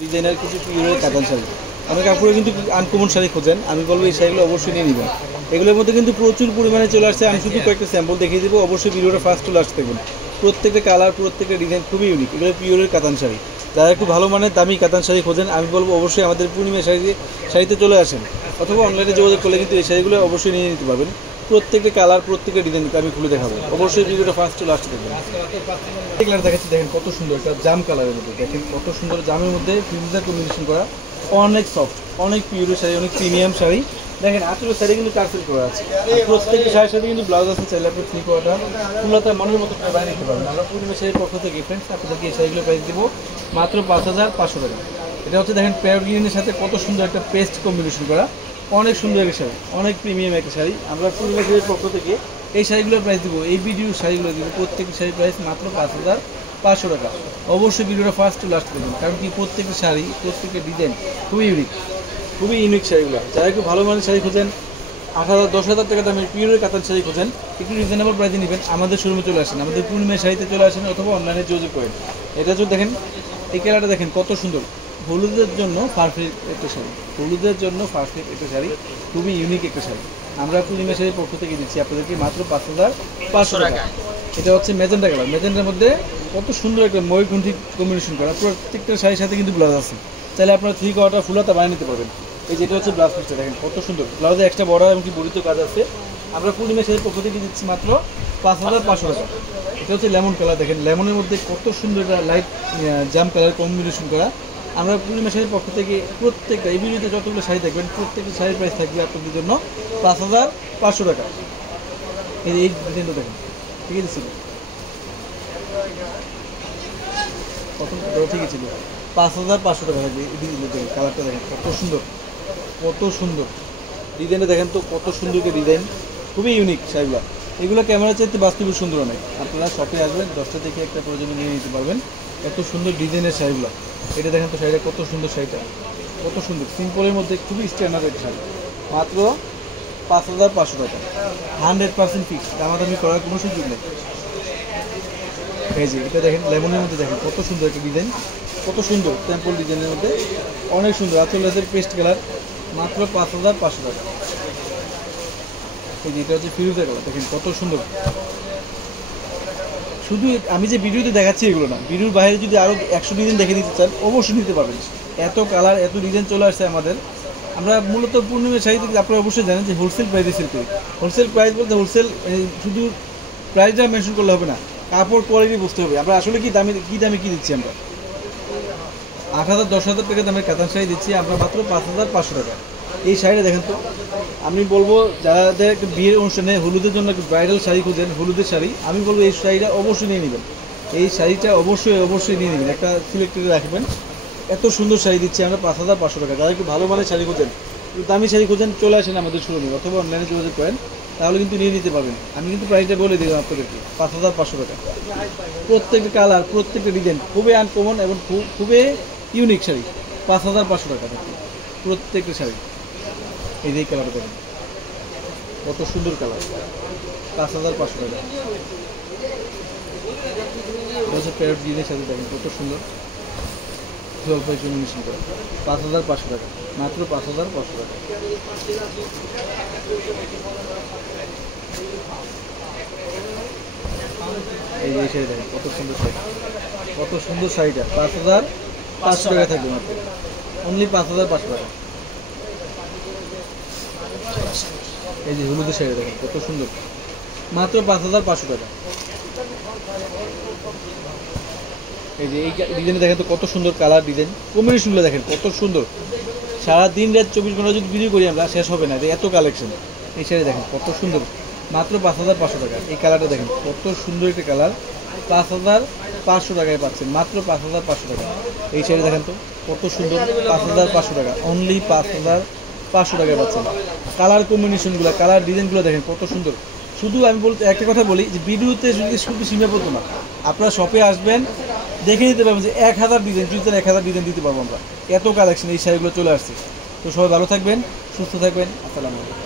Designer কিছু পিওরের কাতান শাড়ি। অনেক আপুরা কিন্তু আনকমন শাড়ি খোঁজেন, আমি বলবো এই শাড়িগুলো অবশ্যই নিয়ে নেবেন। এগুলোর মধ্যে কিন্তু প্রচুর পরিমাণে চলে আসছে। আমি শুধু কয়েকটা স্যাম্পল দেখিয়ে দেবো, অবশ্যই ভিডিওটা ফার্স্ট চলে আসতে দেখবেন। প্রত্যেকটা কালার, প্রত্যেকটা ডিজাইন খুবই ইউনিক। এগুলো পিওরের কাতান শাড়ি। যারা একটু ভালো মানের দামি কাতান শাড়ি খোঁজেন, আমি বলবো অবশ্যই আমাদের পূর্ণিমা শাড়িতে চলে আসেন, অথবা অনলাইনে যোগাযোগ করলে কিন্তু এই শাড়িগুলো অবশ্যই নিয়ে নিতে পারবেন। প্রত্যেকটা কালার, প্রত্যেকটা ডিজাইন আমি খুলে দেখাবো, অবশ্যই ভিডিওটা ফার্স্ট চলে আসতে দেখবেন। কালার দেখাচ্ছি, দেখেন কত সুন্দর একটা জাম কালারের মধ্যে, দেখেন কত সুন্দর জামের মধ্যে ফিউজার কম্বিনেশন করা, অনেক সফট, অনেক পিওরের শাড়ি, অনেক প্রিমিয়াম শাড়ি। দেখেন আঁচলের শাড়ি কিন্তু টার্সেল করা আছে, প্রত্যেকটা শাড়ির সাথে কিন্তু ব্লাউজ আছে। চাইলে আপনি থ্রি কোয়ার্টার ফুলতা মনের মতো বাইরে নিতে পারবেন। আমরা পূর্ণিমা শাড়ির পক্ষ থেকে ফ্রেন্ডস আপনাদেরকে এই শাড়িগুলো প্রাইস দেবো মাত্র 5500 টাকা। এটা হচ্ছে দেখেন প্যারট গ্রিনের সাথে কত সুন্দর একটা পেস্ট কম্বিনেশন করা, অনেক সুন্দর একটা শাড়ি, অনেক প্রিমিয়াম একটা শাড়ি। আমরা পূর্ণিমা শাড়ির পক্ষ থেকে এই শাড়িগুলোর প্রাইস দেবো, এই ভিডিওর শাড়িগুলো দেবো প্রত্যেকটা শাড়ির প্রাইস মাত্র 5500 টাকা। অবশ্যই ভিডিওটা ফার্স্ট টু লাস্ট দেবেন, কারণ কি প্রত্যেকটা শাড়ি, প্রত্যেকটা ডিজাইন খুবই ইউনিক, খুবই ইউনিক শাড়িগুলো। যারা একটু ভালো মানের শাড়ি খোঁজেন, 8000 10,000 টাকা দামের পিওরের কাতান শাড়ি খোঁজেন, একটু রিজনেবল প্রাইসে নেবেন, আমাদের শোরুমে চলে আসেন, আমাদের পূর্ণিমা শাড়িতে চলে আসেন, অথবা অনলাইনে যোগাযোগ করেন। এটা যদি দেখেন, এই কালারটা দেখেন কত সুন্দর, হলুদের জন্য পারফেক্ট একটা শাড়ি, হলুদের জন্য পারফেক্ট একটা শাড়ি, খুবই ইউনিক একটা শাড়ি। আমরা পূর্ণিমা শাড়ির পক্ষ থেকে দিচ্ছি আপনাদেরকে মাত্র 5500 টাকা। এটা হচ্ছে ম্যাজেন্টা কালার, ম্যাজেন্টার মধ্যে কত সুন্দর একটা ময়ূরকণ্ঠী কম্বিনেশন করা, প্রত্যেকটা শাড়ির সাথে কিন্তু ব্লাউজ আছে। চাইলে আপনারা থ্রি কোয়ার্টার ফুলাতা বানিয়ে নিতে পারবেন। এই যেটা হচ্ছে ব্লাউজ পিসটা, দেখেন কত সুন্দর, ব্লাউজে এক্সট্রা বর্ডার এবং কি বড়িত কাজ আছে। আমরা পূর্ণিমা শাড়ির পক্ষ থেকে দিচ্ছি মাত্র 5500 টাকা। এটা হচ্ছে লেমন কালার, দেখেন লেমনের মধ্যে কত সুন্দর একটা লাইট জাম কালার কম্বিনেশন করা। আমরা পূর্ণিমা শাড়ির পক্ষ থেকে প্রত্যেকটা এই ভিডিওতে যতগুলো শাড়ি দেখবেন, প্রত্যেকটা শাড়ির প্রাইস থাকবে আপনাদের জন্য 5500 টাকা। এই ডিজাইনটা দেখেন, ঠিক আছে, ছিল প্রথম ঠিকই ছিল, 5500 টাকা থাকবে। এই ডিজাইন কালারটা দেখেন কত সুন্দর, কত সুন্দর ডিজাইনটা দেখেন তো, কত সুন্দর একটা ডিজাইন, খুবই ইউনিক শাড়িগুলো। এগুলো ক্যামেরা চাইতে বাস্তবে সুন্দর অনেক। আপনারা শপে আসবেন, 10টা থেকে একটা প্রয়োজনে নিয়ে নিতে পারবেন, এত সুন্দর ডিজাইনের শাড়িগুলো। এটা দেখেন তো শাড়িটা কত সুন্দর, শাড়িটা কত সুন্দর, সিম্পলের মধ্যে খুবই স্ট্যান্ডার্ড একটা শাড়ি, মাত্র 5500 টাকা, 100% ফিক্স, দামাদামি করার কোনো সুযোগ নেই। এই যে এটা দেখেন লেমনের মধ্যে, দেখেন কত সুন্দর একটা ডিজাইন, কত সুন্দর টেম্পল ডিজাইনের মধ্যে, অনেক সুন্দর আঁচলের পেস্ট কালার, মাত্র 5500 টাকা। এই যে এটা হচ্ছে ফিরোজা কালার, দেখেন কত সুন্দর। শুধু আমি যে ভিডিওতে দেখাচ্ছি এগুলো না, ভিডিওর বাইরে যদি আরও 100 ডিজাইন দেখে দিতে চান অবশ্যই নিতে পারবেন। এত কালার, এত ডিজাইন চলে আসছে আমাদের। আমরা মূলত পূর্ণিমা শাড়িতে আপনারা অবশ্যই জানেন যে হোলসেল প্রাইসে সেল করি। হোলসেল প্রাইস বলতে হোলসেল শুধু প্রাইসটা মেনশন করলে হবে না, কাপড় কোয়ালিটি বুঝতে হবে। আমরা আসলে কি দামে কি দিচ্ছি, আমরা 8000 10,000 টাকা দামের কাতান শাড়ি দিচ্ছি আমরা মাত্র 5500 টাকা। এই শাড়িটা দেখেন তো, আমি বলবো যাদের একটা বিয়ের অনুষ্ঠানে হলুদের জন্য একটা ব্রাইডাল শাড়ি খুঁজেন, হলুদের শাড়ি, আমি বলবো এই শাড়িটা অবশ্যই নিয়ে নেবেন। এই শাড়িটা অবশ্যই নিয়ে নেবেন, একটা সিলেক্টেড রাখবেন। এত সুন্দর শাড়ি দিচ্ছি আমরা 5500 টাকা। যারা একটু ভালো মানের শাড়ি খুঁজেন, একটু দামি শাড়ি খুঁজেন, চলে আসেন আমাদের শোরুমে, অথবা অনলাইনে যোগাযোগ করেন, তাহলে কিন্তু নিয়ে নিতে পারবেন। আমি কিন্তু প্রাইসটা বলে দিলাম আপনাদেরকে, 5500 টাকা। প্রত্যেকটা কালার, প্রত্যেকটা ডিজাইন খুবই আনকমন এবং খুবই ইউনিক শাড়ি, 5500 টাকা থাকবে প্রত্যেকটা শাড়ি। এই যে কালারটা দেখেন কত সুন্দর কালার, 5500 টাকা। প্যারট গ্রিনের সাথে দেখেন কত সুন্দর, জলপাই কম্বিনেশন করে, 5500 টাকা, মাত্র 5500 টাকা। এই যে শাড়ি দেখেন কত সুন্দর শাড়ি, কত সুন্দর শাড়িটা 5500 টাকা থাকবে মাত্র, অনলি 5500 টাকা। এই যে হলুদের শাড়ি দেখেন কত সুন্দর, মাত্র 5500 টাকা। এই যে এই ডিজাইনে দেখেন তো কত সুন্দর কালার, ডিজাইন কম্বিনেশনগুলো দেখেন কত সুন্দর। সারাদিন রাত 24 ঘন্টা যদি ভিডিও করি আমরা, শেষ হবে না, এত কালেকশন। এই শাড়ি দেখেন কত সুন্দর, মাত্র 5500 টাকা। এই কালারটা দেখেন কত সুন্দর একটা কালার, 5500 টাকায় পাচ্ছেন, মাত্র 5500 টাকা। এই শাড়ি দেখেন তো কত সুন্দর, 5500 টাকা, অনলি 5500 টাকায় পাচ্ছেন। কালার কম্বিনেশনগুলো, কালার ডিজাইনগুলো দেখেন কত সুন্দর। শুধু আমি বলতে একটা কথা বলি যে ভিডিওতে যদি শুধু সীমাবদ্ধ না, আপনারা শপে আসবেন, দেখে নিতে পারবেন যে 1000 ডিজাইন, যদি 1000 ডিজাইন দিতে পারবো আমরা, এত কালেকশন এই শাড়িগুলো চলে আসছে। তো সবাই ভালো থাকবেন, সুস্থ থাকবেন, আসসালামু আলাইকুম।